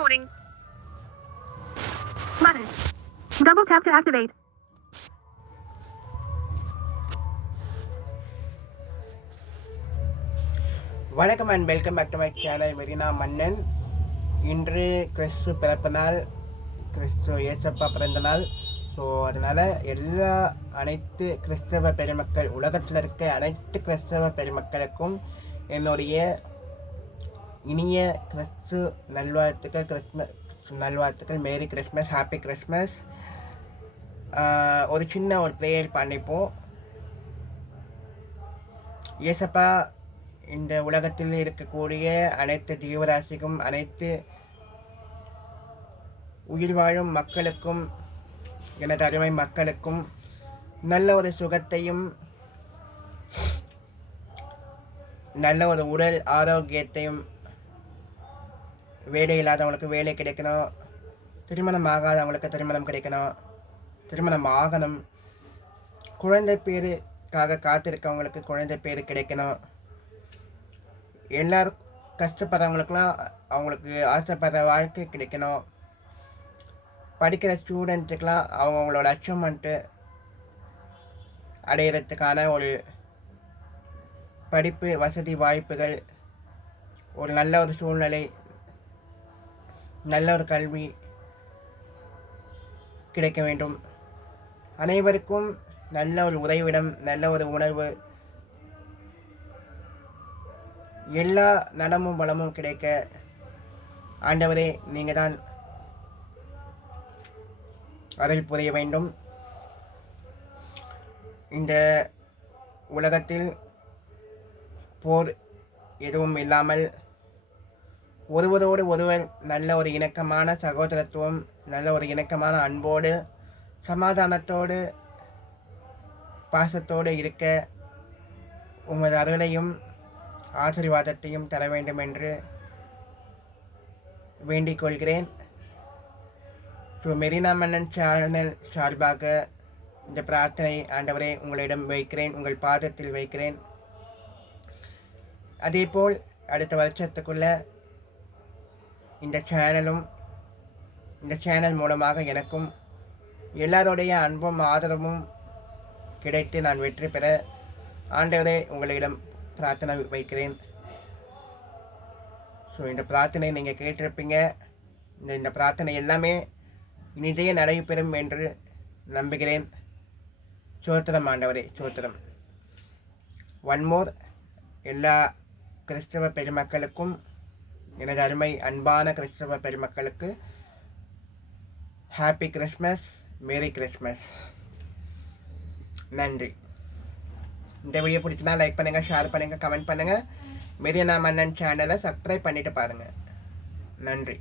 recording. Button. Double tap to activate. வணக்கம் and welcome back to my channel Marina Mannan. இன்று கிறிஸ்து பிறப்பு நாள், கிறிஸ்து ஏசப்பா பிறந்த நாள். ஸோ அதனால் அனைத்து கிறிஸ்தவ பெருமக்கள், உலகத்தில் இருக்க அனைத்து கிறிஸ்தவ பெருமக்களுக்கும் என்னுடைய இனிய கிறிஸ்து நல்வாழ்த்துக்கள். கிறிஸ்மஸ் நல்வாழ்த்துக்கள். Merry Christmas, happy Christmas. ஒரு சின்ன ஒரு ப்ரேயர் பண்ணிப்போம். ஏசப்பா இந்த உலகத்தில் இருக்கக்கூடிய அனைத்து ஜீவராசிக்கும், அனைத்து உயிர் வாழும் மக்களுக்கும், எனது அருமை மக்களுக்கும் நல்ல ஒரு சுகத்தையும் நல்ல ஒரு உடல் ஆரோக்கியத்தையும், வேலை இல்லாதவங்களுக்கு வேலை கிடைக்கணும், திருமணம் ஆகாதவங்களுக்கு திருமணம் கிடைக்கணும், திருமணம் ஆகணும், குழந்தை பேருக்காக காத்திருக்கவங்களுக்கு குழந்தை பேர் கிடைக்கணும், எல்லாரும் கஷ்டப்படுறவங்களுக்கெல்லாம் அவங்களுக்கு ஆசைப்படுற வாழ்க்கை கிடைக்கணும், படிக்கிற ஸ்டூடெண்ட்டுக்கெலாம் அவங்களோட அச்சீவ்மெண்ட்டு அடையிறதுக்கான ஒரு படிப்பு வசதி வாய்ப்புகள், ஒரு நல்ல ஒரு சூழ்நிலை, நல்ல ஒரு கல்வி கிடைக்க வேண்டும். அனைவருக்கும் நல்ல ஒரு உறைவிடம், நல்ல ஒரு உணர்வு, எல்லா நலமும் வளமும் கிடைக்க ஆண்டவரே நீங்கள் தான் அருள் புரிய வேண்டும். இந்த உலகத்தில் போர் எதுவும் இல்லாமல் ஒருவரோடு ஒருவர் நல்ல ஒரு இணக்கமான சகோதரத்துவம், நல்ல ஒரு இணக்கமான அன்போடு, சமாதானத்தோடு, பாசத்தோடு இருக்க உமது அருளையும் ஆசீர்வாதத்தையும் தர வேண்டும் என்று வேண்டிக் கொள்கிறேன். ஸோ மெரினா மன்னன் சேனல் சார்பாக இந்த பிரார்த்தனை ஆண்டவரே உங்களிடம் வைக்கிறேன், உங்கள் பாதத்தில் வைக்கிறேன். அதேபோல் அடுத்த வருஷத்துக்குள்ள இந்த சேனல் மூலமாக எனக்கும் எல்லாருடைய அன்பும் ஆதரவும் கிடைத்து நான் வெற்றி பெற ஆண்டவரே உங்களிடம் பிரார்த்தனை வைக்கிறேன். ஸோ இந்த பிரார்த்தனை நீங்கள் கேட்டிருப்பீங்க. இந்த பிரார்த்தனை எல்லாமே இனிதே நடைபெறும் என்று நம்புகிறேன். சோத்திரம் ஆண்டவரே, சோத்திரம். ஒன் மோர், எல்லா கிறிஸ்தவ பெருமக்களுக்கும், எனது அருமை அன்பான கிறிஸ்தவ பெருமக்களுக்கு ஹாப்பி கிறிஸ்மஸ், மேரி கிறிஸ்மஸ். நன்றி. இந்த வீடியோ பிடிச்சினா லைக் பண்ணுங்கள், ஷேர் பண்ணுங்கள், கமெண்ட் பண்ணுங்கள். மெரினா மன்னன் சேனலை சப்ஸ்கிரைப் பண்ணிவிட்டு பாருங்கள். நன்றி.